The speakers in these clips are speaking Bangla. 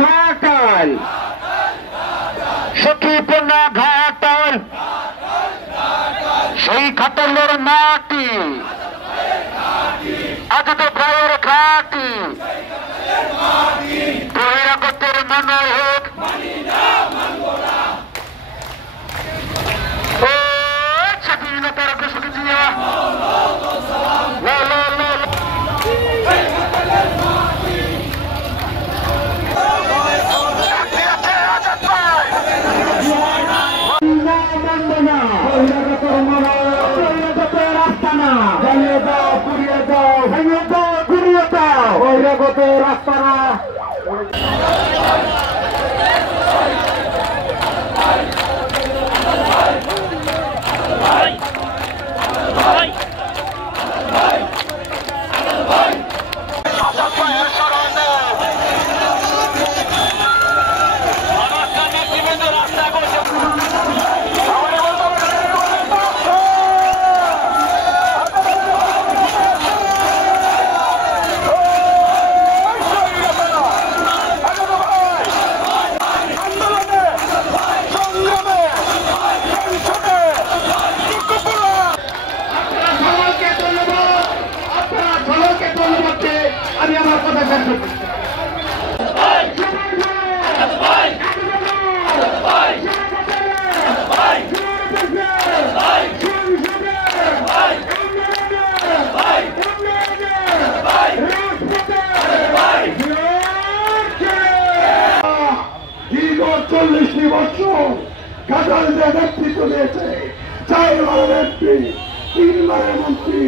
ঘাটাল সখীপনা ঘাটাল সেই ঘাটালের মাটি আজ তো ভাইয়ের ঘাটি বহিরাগতের মনোহর স্বাধীনতার ঘোষণা দিয়া রাস্তারা আমি আমার কথা শেষ করছি। দীর্ঘ 40 বছর ঘাটালদের নেতৃত্ব দিয়েছে 4বারের এমপি 3বারের মন্ত্রী,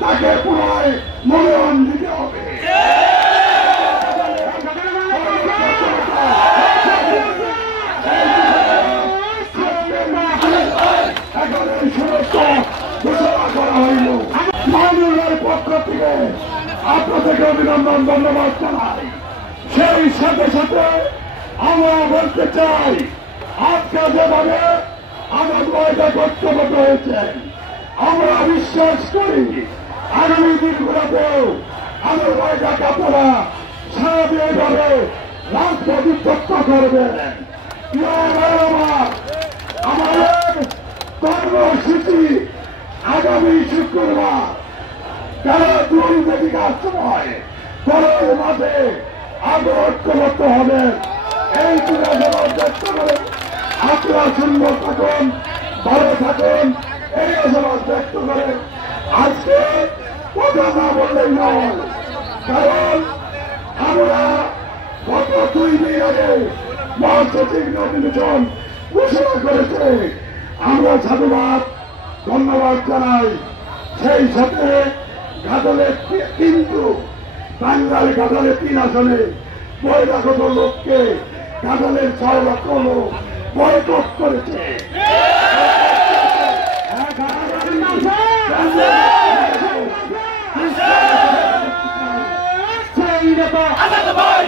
তাকে পুনরায় মনোনয়ন দিতে হবে। এখন এই সমস্ত ঘোষণা করা হইল। মামুনের পক্ষ থেকে আপনাদেরকে অভিনন্দন ধন্যবাদ জানাই। সেই সাথে সাথে আমরা বলতে চাই, আজকে যেভাবে আমার ময়দা কর্তব্য হয়েছে, আমরা বিশ্বাস করি আগামী দিনগুলোতেও আমার ময়দাকে আপনারা স্বাভাবিকভাবে রাজপথ উত্তপ্ত করবেন। আমাদের কর্মসূচি আগামী শুক্রবার তারা 2 বেদিকার সময় করোর মাঝে ঐক্যবদ্ধ হবে। এই জবাব ব্যক্ত করে আপনারা সুন্দর থাকুন, ভালো থাকুন, এই জবাব ব্যক্ত করে আজকে কথা না বললেই নয়, কারণ আমরা গত 2 দিন আগে মহাসচিব নবীন ঘোষণা করেছে। আমরা সাধুবাদ ধন্যবাদ জানাই। সেই সাথে ঘাটালে কিন্তু বাঙ্গাল ঘাটালে 3 আসনে বহিরাগত লোককে ঘাটালের 6 লক্ষ লোক বয়কট করেছে। আজাদ ভাই